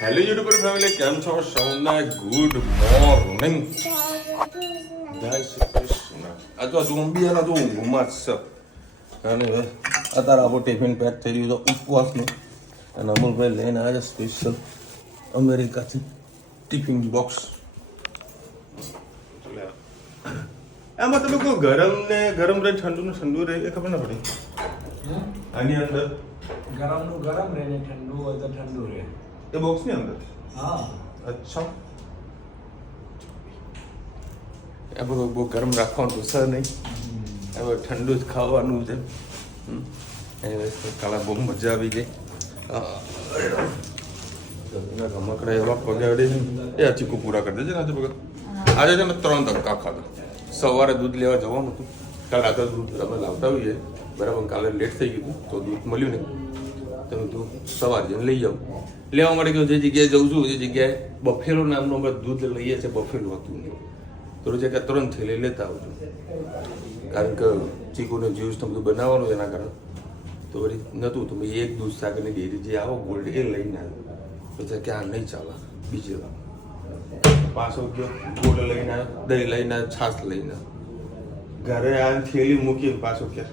Hello YouTuber family, કેમ છો? સૌને ગુડ મોર્નિંગ. જય શ્રી કૃષ્ણ. આ તો ઝોમ્બીયાનો તો ઊંઘમાં જ છે. અને અત્યારે આપણું ટિફિન પેક થઈ ગયું છે ઉપવાસનું. અને અમુલભાઈ લઈને આવ્યા સ્પેશિયલ અમેરિકાથી ટિફિન બોક્સ. એમાં તમે કહો ગરમ ને ગરમ રહે, ઠંડુ ને ઠંડુ રહે, એ ખબર ના પડી. આની અંદર ગરમનું ગરમ રહે ને ઠંડુ હોય તો ઠંડુ રહે. એ બોક્સની અંદર. હા. અચ્છા. એ બધું બહુ ગરમ રાખવાનું તો સર નહીં, હવે ઠંડુ જ ખાવાનું છે. કાલા બહુ મજા આવી ગઈ. રમકડા એવા પગાડે છે એ ચીકુ પૂરા કરી દેજે ને આજે ભગત. આજે છે ને 3 ધક્કા ખાધા. સવારે દૂધ લેવા જવાનું હતું, કાલે રાતે દૂધ અમે લાવતા હોઈએ બરાબર. કાલે લેટ થઈ ગયું તો દૂધ મળ્યું નહીં, તમે તું સવારે જઈને લઈ જાઉં. લેવા માટે કહ્યું જે જગ્યાએ જઉં છું એ જગ્યાએ બફેલો નામનું અમે દૂધ લઈએ છીએ, બફેલું હતું નહીં. તો જગ્યાએ 3 થેલી લેતા આવજો, કારણ કે ચીકુને જ્યુસ ને બધું બનાવવાનું એના કારણે. તો વળી નહોતું તો મેં એક દૂધ શાકની ડેરી જે આવો ગોલ્ડ એ લઈને આવ્યો. તો કે આ નહીં ચાલે, બીજે 500 રૂપિયા ગોલ્ડ લઈને આવ્યો, દહીં લઈને આવ્યો, છાશ લઈને આવ્યો. ઘરે આ થેલી મૂકીને પાછો કે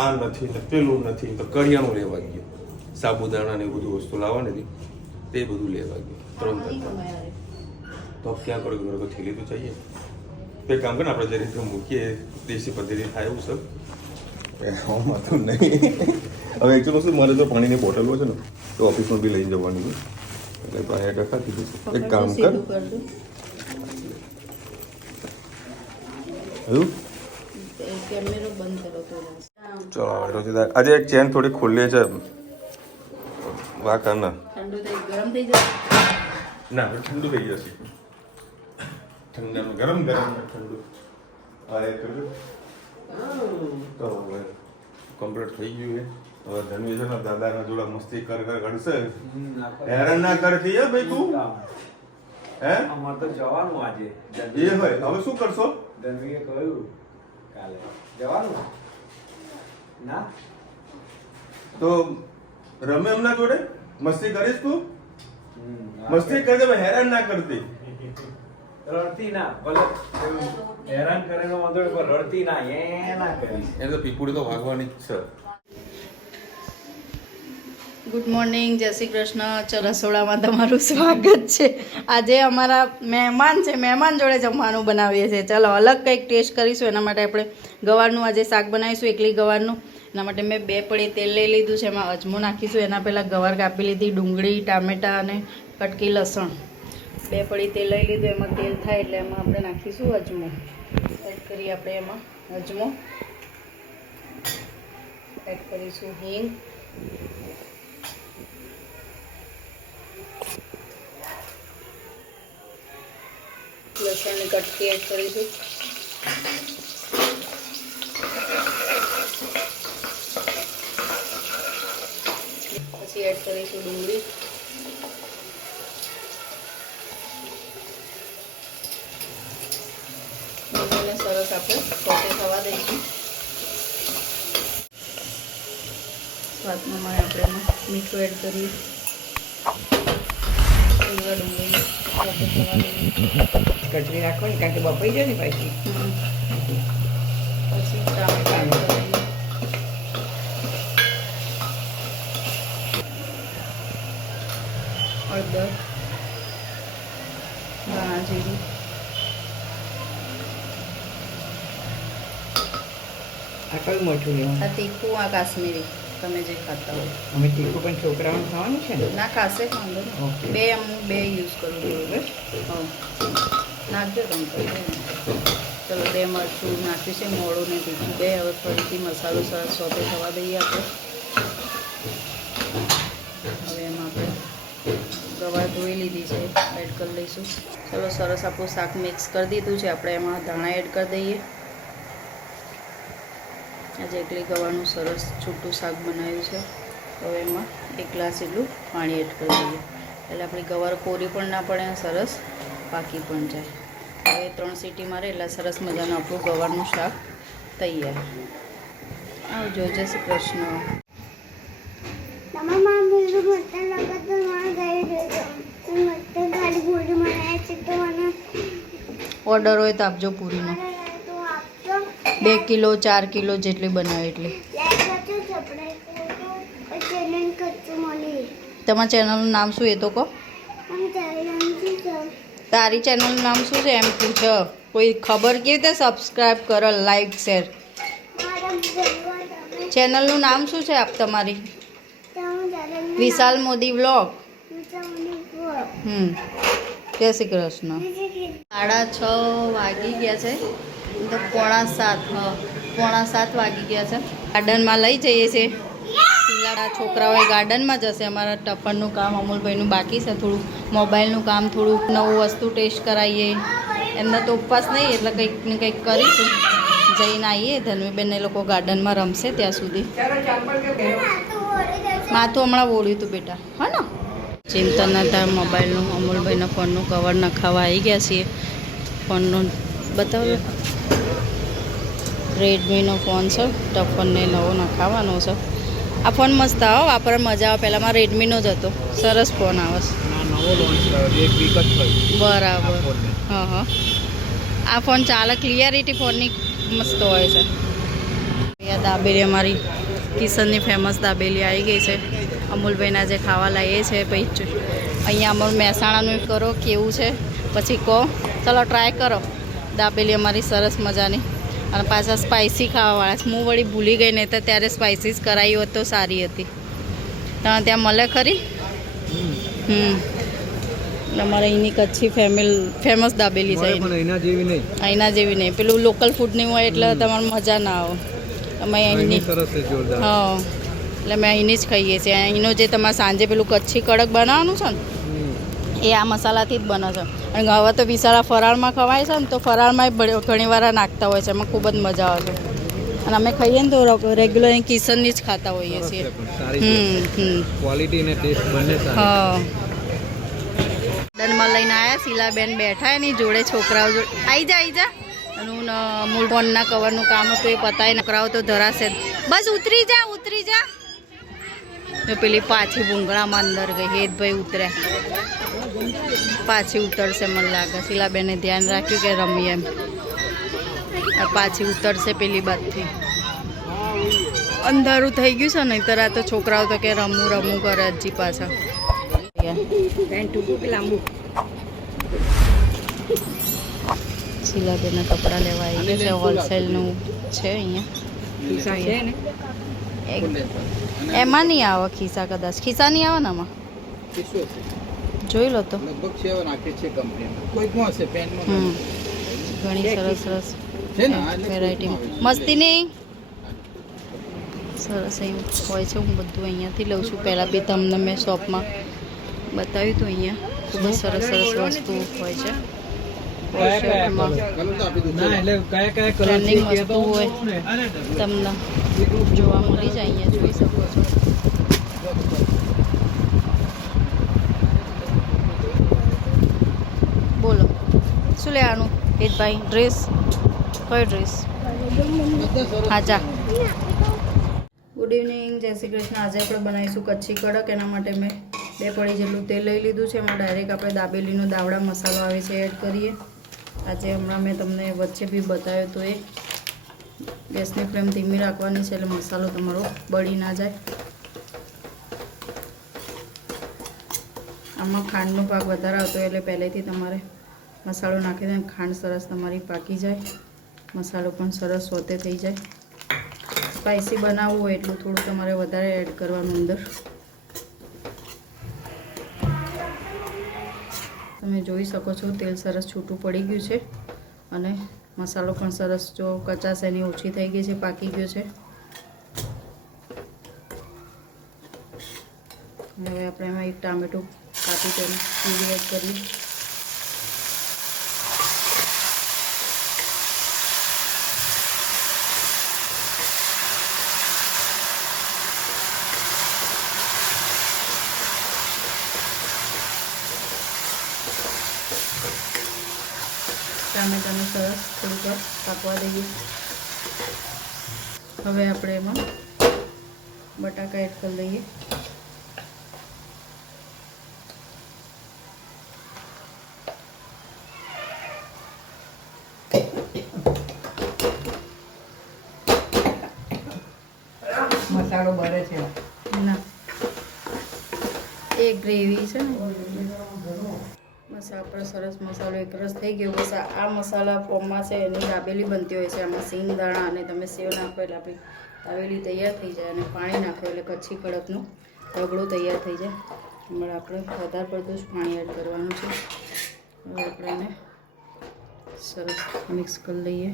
આ નથી ને પેલું નથી, તો કરિયાણું લેવા ગયો. સાબુદાણા ને એ બધું વસ્તુ લાવવાની હતી તે બધું લેવા ગયો. 3 ધક્કા તો ક્યાં કરો ઘરે કોઈ થેલી તો चाहिए. તો એક કામ કરે, આપણે જે રીતે મૂકીએ દેશી પદ્ધતિ થાય એવું સર એમાં તો નહીં. હવે એકચ્યુઅલી શું, મારે તો પાણીની બોટલો છે ને તો ઓફિસમાં બી લઈ જવાની છે, એટલે તો અહીંયા કશા કીધું એક કામ કર. એવું કેમેરો બંધ કરો તો. ચલો આજે એક ચેન થોડી ખુલ્લી છે વાકા ના. ઠંડુ થઈ ગરમ થઈ જશે. ના ઠંડુ થઈ જશે. ઠંડામાં ગરમ ગરમ ઠંડુ આ એક કર્યું તો હવે કમ્પ્લીટ થઈ ગયું. હવે ધનવી છે ને દાદાના જોડે મસ્તી કર કરશે. હેરાન ના કરતી હે ભાઈ તું. હે અમારે તો જવાનું આજે. એ હોય હવે શું કરશો? ધનવીએ કહ્યું કાલે જવાનું ના તો રમે એમના જોડે મસ્તી કરીશ તું. મસ્તી કરજે, હેરાન ના કરતી. રડતી ના, ભલે હેરાન કરેલો વાંધો નહીં, પણ રડતી ના, એ ના કરીશ. એને તો પીપુડી તો વાગવાની જ છે. ગુડ મોર્નિંગ, જય શ્રી કૃષ્ણ. ચલો રસોડામાં તમારું સ્વાગત છે. આજે અમારા મહેમાન છે, મહેમાન જોડે જમવાનું બનાવીએ છીએ. ચાલો અલગ કંઈક ટેસ્ટ કરીશું. એના માટે આપણે ગવારનું આજે શાક બનાવીશું, એકલી ગવારનું. એના માટે મેં 2 પડી તેલ લઈ લીધું છે, એમાં અજમો નાખીશું. એના પહેલાં ગવાર કાપી લીધી, ડુંગળી, ટામેટાં અને કટકી લસણ. 2 પડી તેલ લઈ લીધું, એમાં તેલ થાય એટલે એમાં આપણે નાખીશું અજમો. એડ કરીએ આપણે એમાં અજમો. એડ કરીશું હિંગ, લસણની કટકી એડ કરીશું. પછી એડ કરીશું ડુંગળી. ડુંગળીને સરસ આપણે સોતે થવા દઈશું. સ્વાદ પ્રમાણે આપણે એમાં મીઠું એડ કરીએ. ડુંગળી સોતે થવા દઈએ. કચરી રાખવાની, કારણ કે બફાઈ જાય ને પાછી. પછી ટામેટા એડ કરીએ. હળદર, ધાણા જીરું, આ કયું મોટું લેવાનું? આ તીખું, આ કાશ્મીરી, તમે જે ખાતા હોય. અમે તીખું પણ છોકરાઓને ખાવાનું છે ને. ના ખાશે વાંધો નહીં. ઓકે. 2 યુઝ કરું બરોબર. હા નાખજો તમે તો. ચલો 2 મરચું નાખ્યું છે, મોળું ને તીખું 2. હવે ફરીથી મસાલો સરસ સોતે થવા દઈએ આપણે. હવે એમાં આપણે ગવાર ધોઈ લીધી છે, એડ કરી દઈશું. ચલો સરસ આપણું શાક મિક્સ કરી દીધું છે. આપણે એમાં ધાણા એડ કરી દઈએ. આજે એકલી ગવારનું સરસ છૂટું શાક બનાવ્યું છે. હવે એમાં 1 ગ્લાસ જેટલું પાણી એડ કરી દઈએ, એટલે આપણી ગવાર કોરી પણ ના પડે અને સરસ પાકી પણ જાય. હવે 3 સીટી મારે એટલે સરસ મજાનું આપણું ગવારનું શાક તૈયાર. આવજો, જય Shri Krishna. Mama, mama, order હોય તો આપજો પૂરીનો 2 કિલો 4 કિલો જેટલી બનાવે એટલી. તમારા ચેનલનું નામ શું એ તો કહો. તારી ચેનલનું નામ શું છે એમ પૂછો. કોઈ ખબર કેવી રીતે સબસ્ક્રાઈબ કરો, લાઈક શેર. ચેનલનું નામ શું છે આપ તમારી? વિશાલ મોદી વ્લોગ. જય શ્રી કૃષ્ણ. 6:30 વાગી ગયા છે તો 6:45. 6:45 વાગી ગયા છે. ગાર્ડનમાં લઈ જઈએ છીએ. પેલા છોકરાઓ ગાર્ડનમાં જશે. અમારા ટપ્પરનું કામ અમૂલભાઈનું બાકી છે, થોડું મોબાઈલનું કામ, થોડુંક નવું વસ્તુ ટેસ્ટ કરાવીએ. એમને તો ઉપવાસ નહીં એટલે કંઈક ને કંઈક કરીશું. જઈને આવીએ. ધનવીબેન એ લોકો ગાર્ડનમાં રમશે ત્યાં સુધી. માથું હમણાં ઓળ્યું હતું બેટા, હા ને. ચિંતનના ત્યાં મોબાઈલનું અમૂલભાઈના ફોનનું કવર નખાવા આવી ગયા છીએ. ફોનનું બતાવો. રેડમીનો ફોન છે, ટપ્પરને નવો નખાવાનો છે. આ ફોન મસ્ત આવે, વાપરવા મજા આવે. પહેલાં મારો રેડમીનો જ હતો. સરસ ફોન આવે છે. બરાબર. હા હા, આ ફોન ચાલે. ક્લિયરિટી ફોનની મસ્ત હોય છે. અહીંયા દાબેલી અમારી કિશનની ફેમસ દાબેલી આવી ગઈ છે. અમૂલભાઈના જે ખાવા લાવીએ છે. પછી અહીંયા અમારું મહેસાણાનું કરો કેવું છે પછી કહો. ચલો ટ્રાય કરો. દાબેલી અમારી સરસ મજાની. અને પાછા સ્પાઇસી ખાવાવાળા છે. હું વળી ભૂલી ગઈ નહીં તો ત્યારે સ્પાઇસીસ કરાવી હોત તો સારી હતી. ત્યાં મળે ખરી. અમારે અહીંની કચ્છી ફેમસ દાબેલી છે. અહીંના જેવી નહીં. પેલું લોકલ ફૂડની હોય એટલે તમારે મજા ના આવે. અમે અહીંની હા, એટલે અમે અહીંની જ ખાઈએ છીએ. અહીંનો જે તમારે સાંજે પેલું કચ્છી કડક બનાવવાનું છે ને એ આ મસાલાથી જ બને છે. અને હવે તો વિશાળા ફરાળમાં ખવાય છે ને તો ફરાળમાં ઘણી વાર નાખતા હોય છે. એમાં ખૂબ જ મજા આવે છે. અને અમે ખાઈએ ને તો રેગ્યુલર અહીં કિશનની જ ખાતા હોઈએ છીએ. હા, ગાર્ડનમાં લઈને આવ્યા. શીલાબેન બેઠા એની જોડે છોકરાઓ જોડે. આવી જા. અને હું અમૂલ ફોનના કવરનું કામ હતું એ પતાવી. છોકરાઓ તો ધરાશે. બસ ઉતરી જા. જો પેલી પાછી ભૂંગળામાં અંદર ગઈ. હેતભાઈ ઉતર્યા. પાછી ઉતરશે મને લાગે. શીલાબેને ધ્યાન રાખ્યું કે રમીએ એમ. પાછી ઉતરશે પેલી બાજુથી. અંધારું થઈ ગયું છે નહીંતર આ તો છોકરાઓ તો કે રમવું કરે હજી પાછા. શીલાબેનના કપડાં લેવા આવી છે. હોલસેલનું છે અહીંયા. એમાં નહીં આવે ખિસ્સા. કદાચ ખિસ્સા નહીં આવે ને આમાં. જોઈ લો તો. ઘણી સરસ વેરાયટી મસ્તી નહીં. સરસ અહીં હોય છે. હું બધું અહીંયાથી લઉં છું. પહેલાં બી તમને મેં શોપમાં બતાવ્યું હતું. અહીંયા ખૂબ જ સરસ વસ્તુ હોય છે. ટ્રેન્ડિંગ વસ્તુ હોય તમને જોવા મળી જાય. અહીંયા જોઈ શકો છો. બોલો શું લેવાનું હેતભાઈ? ડ્રેસ? કયો ડ્રેસ? હા જા. ગુડ ઇવનિંગ, જય શ્રી કૃષ્ણ. આજે આપણે બનાવીશું કચ્છી કડક. એના માટે મેં 2 પડી જેટલું તેલ લઈ લીધું છે. એમાં ડાયરેક્ટ આપણે દાબેલીનો દાવડા મસાલો આવે છે એડ કરીએ. આજે હમણાં મેં તમને વચ્ચે બી બતાવ્યો તો એ ગેસની ફ્લેમ ધીમી રાખવાની છે એટલે મસાલો તમારો બળી ના જાય. આમાં ખાંડનો ભાગ વધારે આવતો એટલે પહેલેથી તમારે મસાલો નાખી દે. ખાંડ સરસ તમારી પાકી જાય. મસાલો પણ સરસ સોતે થઈ જાય. સ્પાઇસી બનાવવું હોય એટલું થોડું તમારે વધારે એડ કરવાનું અંદર. તમે જોઈ શકો છો તેલ સરસ છૂટું પડી ગયું છે અને મસાલો પણ સરસ જો કચાશ એની ઓછી થઈ ગઈ છે, પાકી ગયો છે. હવે આપણે એમાં એક ટામેટું કાપી તેને પ્યુરી એડ કરીએ. ટામેટાને સરસ થોડીક પાકવા દઈએ. હવે આપણે એમાં બટાકા એડ કરી દઈએ. મસાલો બરે છે ના એ ગ્રેવી છે ને બસ આપણો સરસ મસાલો એકરસ થઈ ગયો. બસ આ મસાલા ફોર્મમાં છે એની દાબેલી બનતી હોય છે. આમાં સિંગ દાણા અને તમે સેવ નાખો એટલે આપણી દાબેલી તૈયાર થઈ જાય અને પાણી નાખો એટલે કચ્છી કડકનો રગડો તૈયાર થઈ જાય. હમણાં આપણે વધારે પડતું જ પાણી એડ કરવાનું છે. હવે આપણે એને સરસ મિક્સ કરી લઈએ.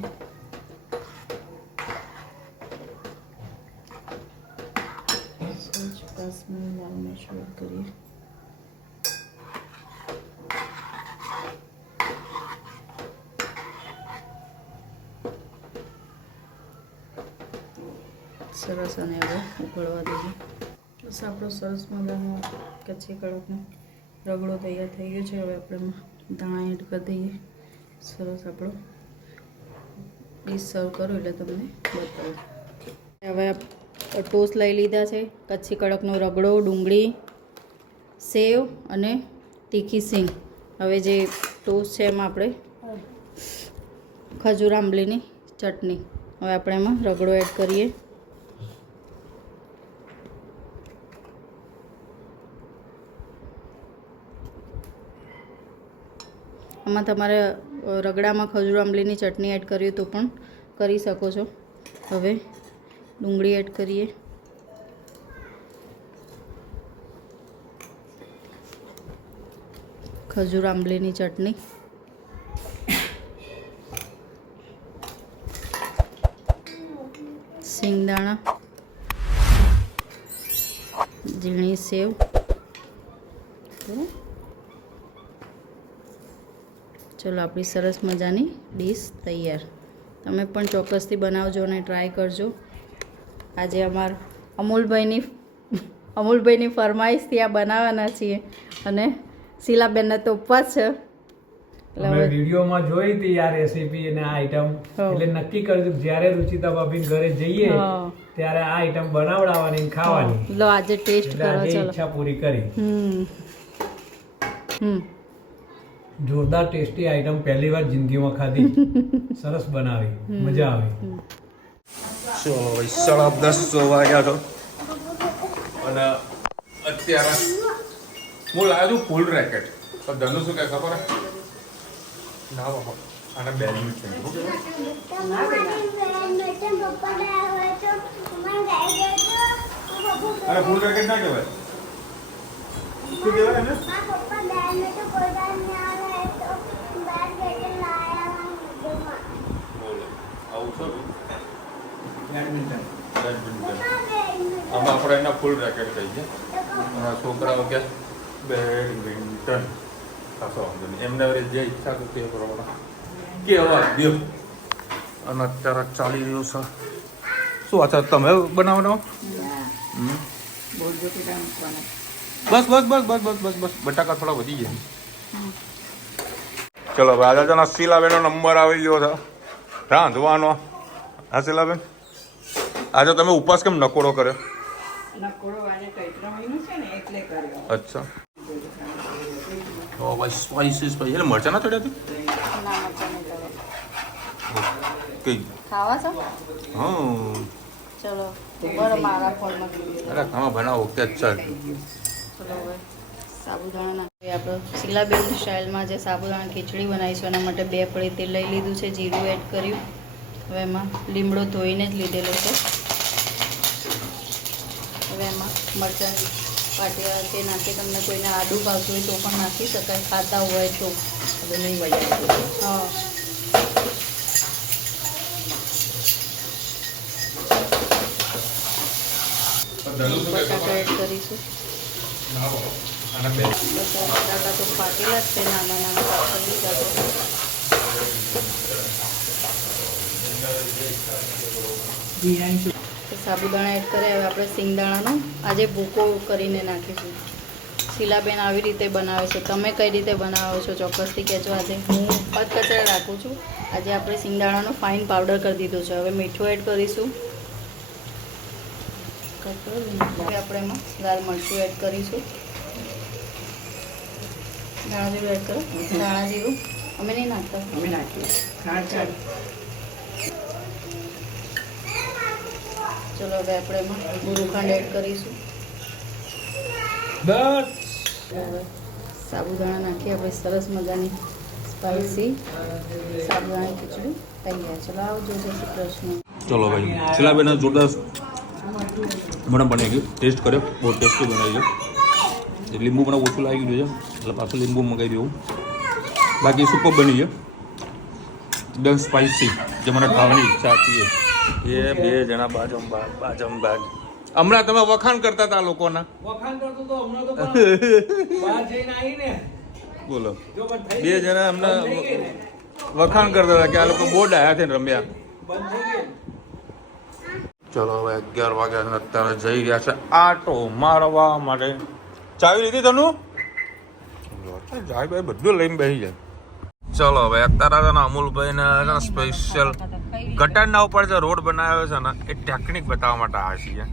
કાશ્મીરી લાલ મિર્ચ એડ કરીએ. સરસ અને હવે ઉકળવા દઈએ. બસ આપણો સરસ મજાનો કચ્છી કડકનો રગડો તૈયાર થઈ ગયો છે. હવે આપણે દાણા એડ કરી દઈએ. સરસ આપણો ડીશ સર્વ કરો એટલે તમને બતાવું. હવે ટોસ્ટ લઈ લીધા છે, કચ્છી કડકનો રગડો, ડુંગળી, સેવ અને તીખી સિંગ. હવે જે ટોસ્ટ છે એમાં આપણે ખજૂર આંબલીની ચટણી. હવે આપણે એમાં રગડો એડ કરીએ. આમાં તમારે રગડામાં ખજૂર આંબલીની ચટણી એડ કરવી તો પણ કરી શકો છો. હવે ડુંગળી એડ કરીએ. ખજૂર આંબલીની ચટણી, સિંગદાણા, ઝીણી સેવ. ચલો આપણી સરસ મજાની ડીશ તૈયાર. તમે પણ ચોક્કસથી બનાવજો અને ટ્રાય કરજો. આજે અમૂલભાઈની ફરમાઈશથી આ બનાવવાના છીએ અને શીલાબેનને તો ઉપવાસ છે. અમે વિડીયોમાં જોઈ હતી આ રેસીપી અને આ આઈટમ, એટલે નક્કી કરજો જ્યારે રૂચિતા ભાભી ઘરે જઈએ ત્યારે આ આઈટમ બનાવડાવવાની અને ખાવાની. લો આજે ટેસ્ટ કરો. ચલો ઈચ્છા પૂરી કરી. જોરદાર ટેસ્ટી આઈટમ પહેલી વાર જિંદગીમાં ખાધી. સરસ બનાવી, મજા આવી. ચલો ભાઈ 10:30 વાગ્યા તો અને અત્યારે હું લાવ્યો છું ફૂલ રેકેટ. તો ધનુ શું કહે ખબર ના બાપા આને બેલિંગ છે. અરે ફૂલ રેકેટ ના કહેવાય. શું કહેવાય એને? આમાં આપણે એના ફૂલ રેકેટ કહીએ. છોકરાઓ કે બેડમિન્ટન ખાસો વાંધો નહીં, એમને જે ઈચ્છા તો તે પ્રમાણે કેવા દો. અને અત્યારે ચાલી રહ્યું છે શું? અચ્છા તમે બનાવવાનો? બસ બસ બસ બસ બસ બસ બસ બટાકા થોડા વધી ગયા. ચલો ભાઈ આજે તને શીલાબેનનો નંબર આવી ગયો છે રાંધવાનો. હા શીલાબેન, આજે તમે ઉપવાસ કેમ નકોડો કર્યો? અચ્છા તો ભાઈ સ્પાઈસીસ ભાઈ એટલે મરચાં ના ચડ્યા હતી કઈ ખાવા છો? હા ચલો બરો મારા ફોનમાં અરે તમે બનાવો કે ચાલ. ચલો હવે સાબુદાણા નાખીએ. આપણે શીલાબેન સ્ટાઇલમાં જે સાબુદાણા ખીચડી બનાવીશું એના માટે 2 પડી તેલ લઈ લીધું છે, જીરું એડ કર્યું. હવે એમાં લીમડો ધોઈને જ લીધેલો છે. હવે એમાં મરચાંની પાટિયા તે નાખી. તમને કોઈને આદું ભાવતું હોય તો પણ નાખી શકાય, ખાતા હોય તો. હા બટાકા એડ કરીશું. બટાકા તો પાકેલા જ છે, નાના નાના કાપી લીધા તો. સાબુદાણા એડ કરે. હવે આપણે સિંગદાણાનો આજે ભૂકો કરીને નાખીશું. શીલાબેન આવી રીતે બનાવે છે, તમે કઈ રીતે બનાવો છો ચોક્કસથી કહેજો. આજે હું અધકચરા રાખું છું. આજે આપણે સિંગદાણાનો ફાઇન પાવડર કરી દીધો છે. હવે મીઠું એડ કરીશું. હવે આપણે એમાં લાલ મરચું એડ કરીશું. ધાણા જીરું એડ કરો. ધાણા જીરું અમે નહીં નાખતા, અમે નાખીએ. ખાંડ ચાલ. ચલો હવે આપણે એમાં ગુરુખંડ એડ કરીશું. બસ હવે સાબુદાણા નાખી આપણે સરસ મજાની સ્પાઇસી સાબુદાણા ખીચડી તૈયાર. ચલો આવજો, જય શ્રી કૃષ્ણ. ચલો ભાઈ છેલ્લા બેના જોરદાર મને બની ગયું. ટેસ્ટ કર્યો, બહુ ટેસ્ટી બનાવી ગયો. લીંબુ મને ઓછું લાગી ગયું છે એટલે પાછું લીંબુ મંગાવી દઉં. બાકી સુપર બની ગયો, એકદમ સ્પાઇસી, જે મને ખાવાની ઈચ્છા હતી. એ બે જણા બાજમ બાજ. હમણાં તમે વખાણ કરતા હતા લોકોના. વખાણ કરતો તો હમણાં તો પણ બહાર જઈને આવીને બોલો, જો પણ થઈ બે જણા હમણાં બંધ થઈ ગઈ ને. વખાણ કરતા હતા કે આ લોકો બહુ ડાયા છે ને રમ્યા. બંધ થઈ ગઈ. ચલો હવે 11 વાગ્યા અને અત્યારે જઈ રહ્યા છે આટો મારવા માટે. ચાવી લીધી તનુ? જાય ભાઈ બધું લઈને બેસી જાય. ચલો હવે અત્યારે છે ને અમૂલભાઈને છે ને સ્પેશિયલ ગટરના ઉપર જે રોડ બનાવ્યો છે ને એ ટેકનિક બતાવવા માટે આવ્યા છીએ.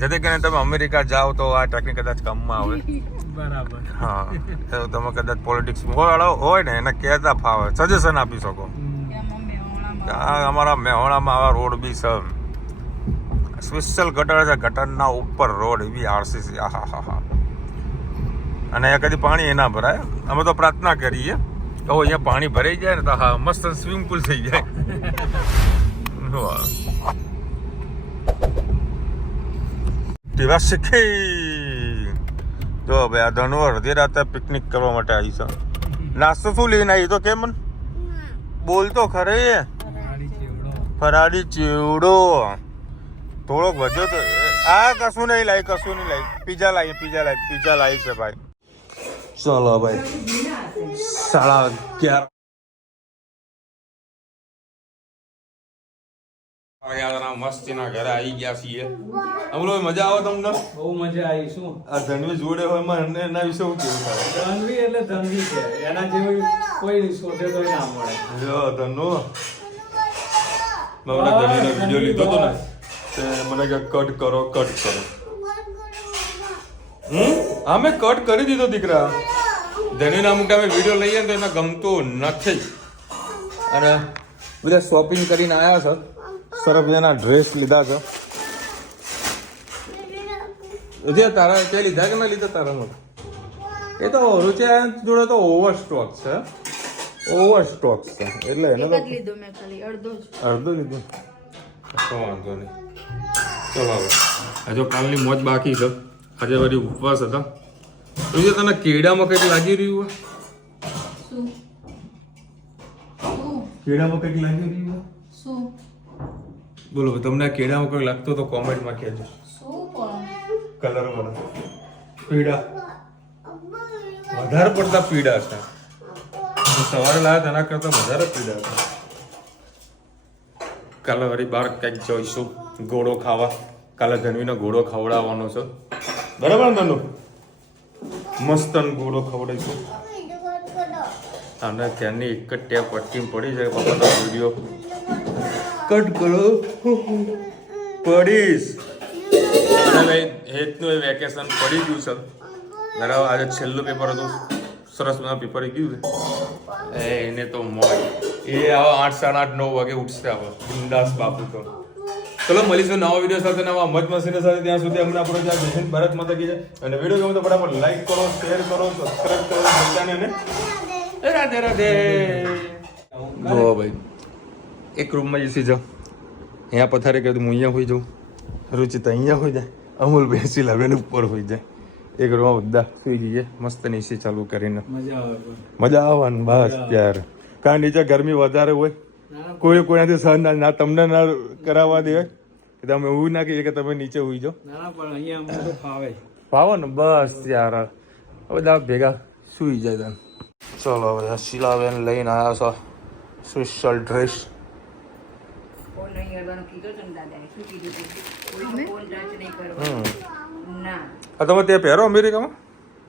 જેથી કરીને તમે અમેરિકા જાઓ તો આ ટેકનિક કદાચ કામમાં આવે. બરાબર. હા, તો તમે કદાચ પોલિટિક્સ હોય ને એને કહેતા ફાવે, સજેશન આપી શકો કે આ અમારા મેહોણામાં આવા રોડ બી છે. સ્પેશિયલ ગટર છે, ગટરના ઉપર રોડ, એવી આરસીસી. હા હા હા. અને અહીંયા કદી પાણી એ ના ભરાય. અમે તો પ્રાર્થના કરીએ તો અહીંયા પાણી ભરાઈ જાય ને તો હા મસ્ત સ્વિમિંગ પુલ થઈ જાય. ટીવા શીખી જો ભાઈ આ ધનુ અડધી રાતે પિકનિક કરવા માટે આવી છે. નાસ્તો શું લઈને આવી તો કેમ બોલ તો ખરે. ફરાળી ચેવડો થોડોક વધ્યો તો આ કશું નહીં લાવી. પીઝા લાવી છે ભાઈ. ચલો ભાઈ 11:30 મસ્તીના ઘરે આવી ગયા છીએ. અમલો મજા આવે તમને? બહુ મજા આવી. શું આ ધનવી જોડે હોય મને એના વિશે હું કેવું થાય? ધનવી એટલે ધનવી છે, એના જેવી કોઈ શોધે તો ના મળે. જો ધનુ મેં ધનવીનો વિડીયો લીધો હતો ને તે મને કે કટ કરો. હા મેં કટ કરી દીધો દીકરા. ધનવીના અમુક ટાઈમે વિડીયો લઈએ ને તો એને ગમતું નથી. અને બધા શોપિંગ કરીને આવ્યા છે. સરસ મજાના ડ્રેસ લીધા છે. તારા તે લીધા કે ના લીધા તારા? એ તો રૂચિયા જોડે તો ઓવર સ્ટોક છે એટલે એને એક જ લીધો મેં, ખાલી અડધો લીધો. વાંધો નહીં. ચલો હવે હજુ કાલની મોજ બાકી છે. આજે વળી ઉપવાસ હતા. રૂચિયા તને કેળામાં કંઈક લાગી રહ્યું હોય? કેળામાં કંઈક લાગી રહ્યું હોય? શું બોલો તમને આ કેળામાં કંઈક લાગતો તો કોમેન્ટમાં કહેજો. કલર વાળા પીડા વધારે પડતા પીડા છે. સવારે લાવ્યા તેના કરતા વધારે પીડા છે. કાલે વળી બહાર કંઈક જઈશું ઘોડો ખાવા. કાલે ધનવીનો ઘોડો ખવડાવવાનો છે. બરાબર ને ધનુ? મસ્ત ઘોડો ખવડાવીશું. અને ત્યાંની એક જ ટેપ અટકી પડી છે. પપ્પા તો વિડીયો કટ કરો પડીશ. અને ભાઈ હેતનું એ વેકેશન પડી ગયું છે. બરાબર આજે છેલ્લું પેપર હતું. સરસ મજા પેપર ગયું છે. એને તો મોજ. એ આવો 8, 8:30, 9 વાગે ઉઠશે. આવો બિંદાસ બાપુ તો. ચલો મળીશું નવા વિડીયો સાથે, નવા મજ મસ્તી સાથે. ત્યાં સુધી અમને આપણો જય હિન્દ, ભારત માતા કી જય. અને વિડીયો ગમે તો ફટાફટ લાઈક કરો, શેર કરો, સબસ્ક્રાઇબ કરો બધાને. રાધે રાધે. જો ભાઈ એક રૂમમાં જઈશી જાઓ. અહીંયા પથારી કહ્યું હું અહીંયા હોઈ જાઉં. રૂચિતા અહીંયા હોઈ જાય. અમૂલ બેસી લાવે ઉપર હોઈ જાય. એક રૂમમાં બધા સુઈ જઈએ મસ્ત એસી ચાલુ કરીને. મજા આવે ને બસ યાર. કારણ નીચે ગરમી વધારે હોય. કોઈનાથી સહન ના તમને ના કરાવવા દે. તમે એવું ના કહીએ કે તમે નીચે હોઈ જાઓ. ફાવો ને બસ યાર. બધા ભેગા સુઈ જાય તને. ચલો હવે શીલાબેન લઈને આવ્યા છો સ્પેશિયલ ડ્રેસ. ફોન નહીં કરવાનું કીધું હતું ને દાદાએ. શું કીધું હતું? કોઈનો ફોન ટચ નહીં કરવાનો. ના તમે ત્યાં પહેરો અમેરિકામાં?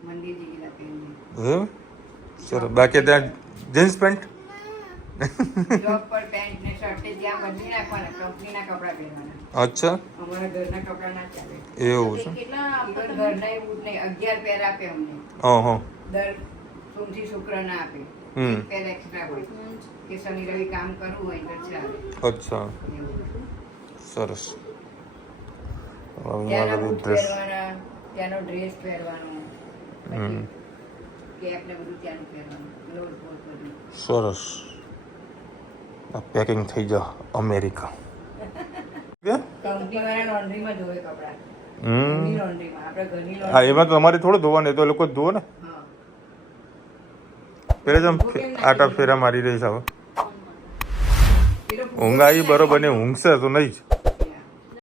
મંદિર ગયેલા પહેરીને. ચલો બાકી ત્યાં જીન્સ પેન્ટ? જોબ પર પેન્ટ ને શર્ટ ત્યાં બદલી નાખવાના. કંપનીના કપડાં પહેરવાના. અચ્છા અમારા ઘરના કપડાં ના ચાલે. એવું છે. કેટલા ઘરના એવું જ નહીં. 11 પેર આપે અમને. દર સોમથી શુક્ર ના આપે. એક પેર એક્સ્ટ્રા હોય કે શનિ રવિ કામ કરવું હોય તો ચાલે. અચ્છા સરસ. ત્યાંના બધી બૂટ ડ્રેસ પહેરવાના, ત્યાંનો ડ્રેસ પહેરવાનો, પછી કેપ ને બધું ત્યાંનું પહેરવાનું, ગ્લોવ્સ બોટ બધું. સરસ. આ પેકિંગ થઈ જા અમેરિકા. કંપનીવાળા લોન્ડ્રીમાં ધોવે કપડાં. ઘરની લોન્ડ્રીમાં, આપણે ઘરની હા લોન્ડ્રી. એમાં તો તમારે થોડું ધોવાનું, એ તો લોકો જ ધોવે ને. હા. પેલે જેમ આટા ફેરા મારી રહી છે હવે. પેલો ઊંઘ આવી બરોબર ને ઊંઘશે તો નહીં જ.